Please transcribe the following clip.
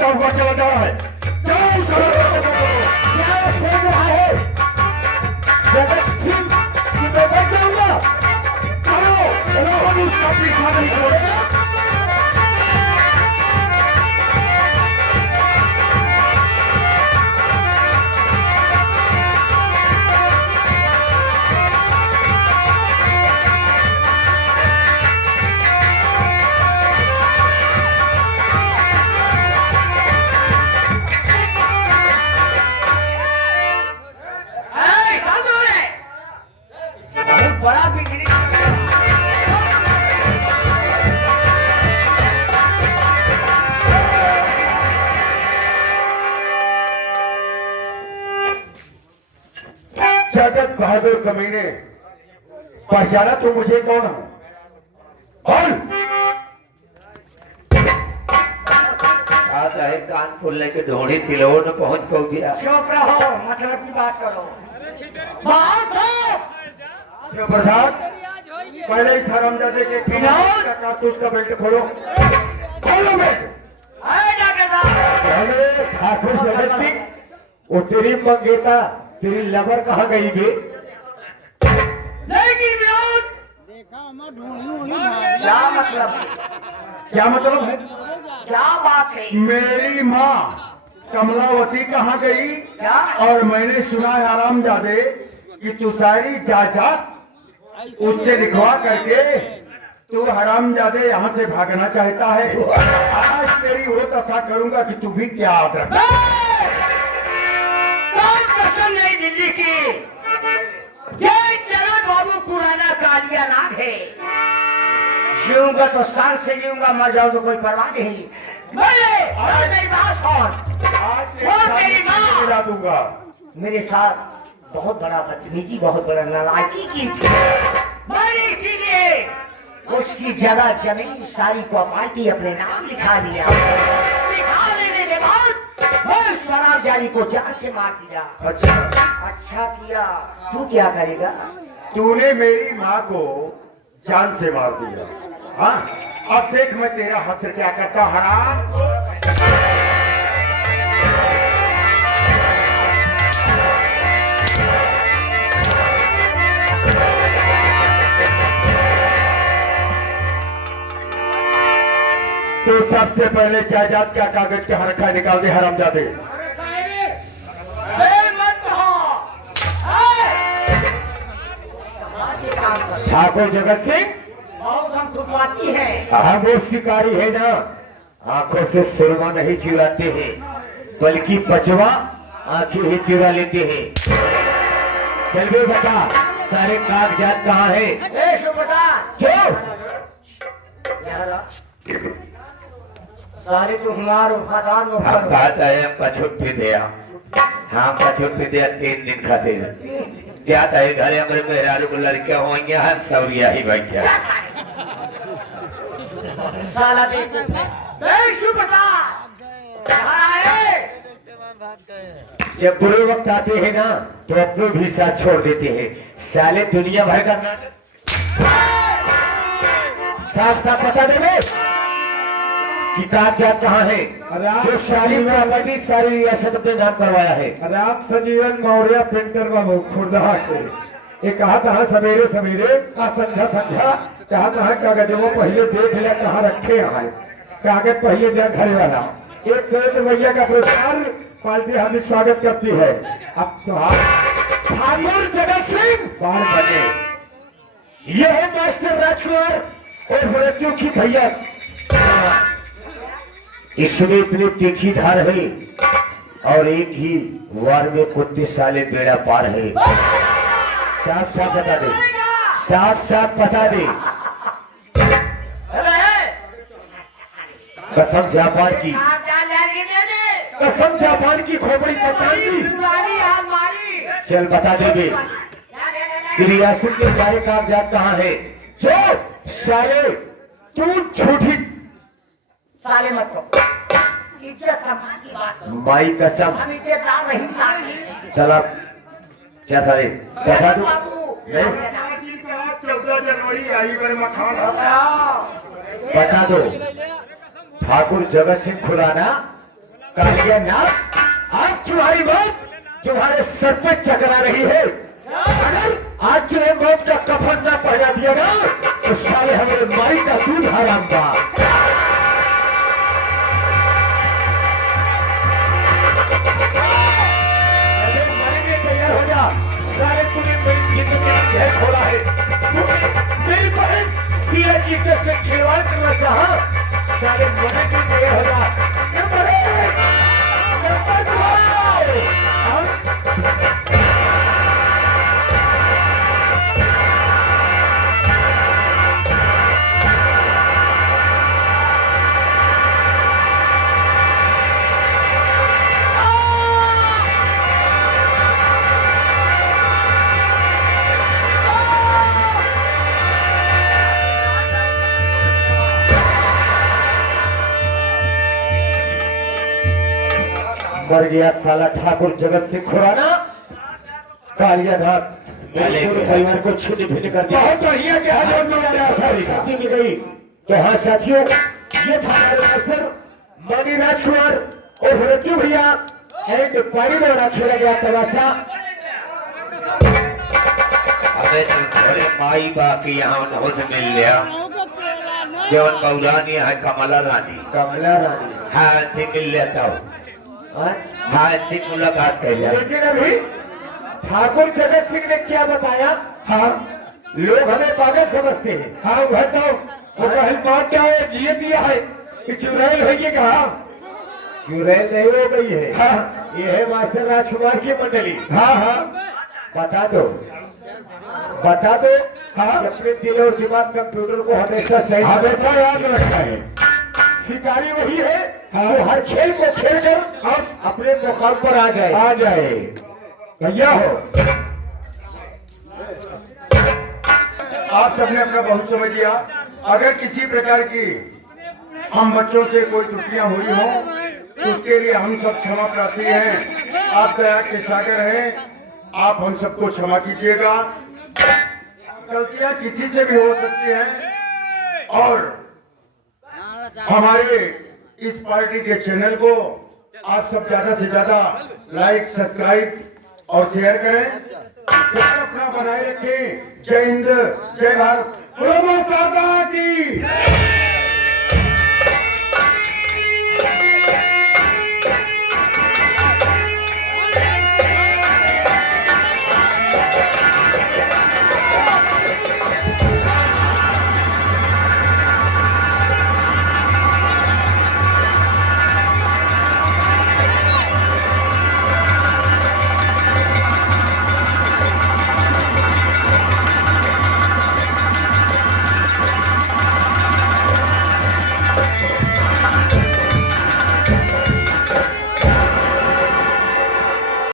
भागता हुआ चला जा रहा है। जाओ क्या सोच रहा है जगत सिंह कि मैं बच जाऊंगा? आओ रोहन उसका पीछा नहीं छोड़ेगा। बड़ा बिगड़ी जगत बहादुर कमीने, पहचाना तू मुझे कौन है? बोल। आता है कानपुर लेके ढोड़ी तिलोड़ में पहुंच को गया। चुप रहो, मतलब की बात करो। बात हो प्रसाद, पहले इस हरामजादे के खिलाफ का कारतूस का बेल्ट खोलो। खोलो बेल्ट। पहले ठाकुर जगत सिंह, वो तेरी मंगेता, तेरी लवर कहाँ गई बे? क्या मतलब? क्या मतलब है? क्या बात है? मेरी माँ कमलावती कहाँ गई? क्या? और मैंने सुना है हरामजादे कि तू सारी जायदाद उससे लिखवा करके तू हरामजादे यहाँ से भागना चाहता है। आज तेरी वो दशा करूंगा कि तू भी क्या आदर। कसम नहीं दिल्ली की, ये जगत बाबू पुराना कालिया नाग है। जीऊंगा तो शान से जीऊंगा, मर जाऊं तो कोई परवाह नहीं। मेरी बात तेरी माँ मिला दूंगा। मेरे साथ बहुत बड़ा बदतमीजी, बहुत बड़ा नालायकी की थी। मैंने इसीलिए उसकी जगह जमीन सारी प्रॉपर्टी अपने नाम लिखा लिया। लिखा लेने के बाद मैं शराब जारी को जान से मार दिया। अच्छा किया। तू क्या करेगा? तूने मेरी माँ को जान से मार दिया। हाँ, अब देख मैं तेरा हसर क्या करता। हराम तो सबसे पहले जायदाद का कागज के हरखा निकाल दे हरामजादे। ठाकुर जगत सिंह, बहुत हम खुदवाती है। हम वो शिकारी है ना, आंखों से सुरमा नहीं चुराते हैं, बल्कि बचवा आंखें ही चुरा लेते हैं। चल बे बता, सारे कागजात कहाँ है? क्यों? सारे तो हमारे वफादार हम नौकर हो। कहता है पछुट्टी दिया। हाँ पछुट्टी दिया, 3 दिन खाते क्या है घरे हमारे मेहरारू को लड़कियां होंगे, हम सौरिया ही बैठे। साला जब बुरे वक्त आते हैं ना तो अपने भी साथ छोड़ देते हैं। साले दुनिया भर का नाटक साफ साफ बता देंगे कि कागजात कहाँ है? जो सारी प्रॉपर्टी सारी रियासत अपने नाम करवाया है। राम संजीवन मौर्य प्रिंटर बाबू खुर्दहा से ये कहा था सवेरे सवेरे संध्या संध्या कहा कागजों पहले देख लिया कहाँ रखे हैं। कागज पहले दिया घर वाला। 101 रुपया का पुरस्कार पार्टी हार्दिक स्वागत करती है। अब ठाकुर जगत सिंह बाहर बने। यह है मास्टर राजकुमार और मृत्यु की भैया। इसमें इतनी तीखी धार है और एक ही वार में कुत्ते साले बेड़ा पार है। साफ साफ बता दे, साफ साफ बता दे। कसम जापान की, कसम जापान की खोपड़ी चट्टान की। चल बता देंगे कि रियासत के सारे कागजात कहाँ है? जो साले तू झूठी साले मत कहो, इज्जत सम्मान की बात करो। माई कसम। हम इज्जतदार नहीं साले। चल अब क्या साले बता दू? नहीं 14 जनवरी आई बार मखान बता दो। ठाकुर जगत सिंह खुराना कालिया नाथ, आज तुम्हारी मौत तुम्हारे सर पे चकरा रही है। अगर आज तुम्हें मौत का कफन न पहना दिया गया तो साले हमारे माई का दूध हराम था। मरेंगे तैयार हो जा सारे, तूने मेरी जिंदगी में ढेर खोला है। मेरी बहन सीरज जी से खिलवाड़ करना चाहा, सारे मरेंगे तैयार हो जा। नंबर 1, नंबर 2, मर गया साला ठाकुर जगत सिंह खुराना। कालिया नाथ मेरे पूरे परिवार को छूटे फिर कर दिया। बहुत बढ़िया के हाथ में मिल गई। तो हाँ साथियों, ये था हमारे अवसर मणि राजकुमार और रज्जू भैया एंड पारी द्वारा खेला गया तमाशा। अबे तुम थोड़े माई बाकी यहाँ हो से मिल लिया। जवन बौलानी है कमला रानी। कमला रानी, हाँ से मिल लेता हूँ। हाँ से मुलाकात कर लिया। लेकिन अभी ठाकुर जगत सिंह ने क्या बताया? हाँ, लोग हमें पागल समझते हैं। हाँ बताओ, वो पहल बात क्या है? जिए दिया है कि चुड़ैल हो गई। कहा चुड़ैल नहीं हो गई है। हाँ, ये है मास्टर राजकुमार की मंडली। हाँ हाँ, बता दो बता दो। हाँ, अपने दिल और दिमाग कंप्यूटर को हमेशा सही हमेशा याद रखना है। शिकारी वही है। हाँ, वो हर खेल को खेलकर आप अपने मुकाम पर आ जाए भैया हो। आप सबने अपना बहुत समझ लिया। अगर किसी प्रकार की हम बच्चों से कोई त्रुटियां हुई हो तो उसके लिए हम सब क्षमा प्रार्थी हैं। आप दया के सागर हैं, आप हम सबको क्षमा कीजिएगा। गलतियां किसी से भी हो सकती हैं और हमारे इस पार्टी के चैनल को आप सब ज्यादा से ज्यादा लाइक, सब्सक्राइब और शेयर करें। ध्यान अपना बनाए रखें। जय हिंद, जय भारत। बोलो माता की।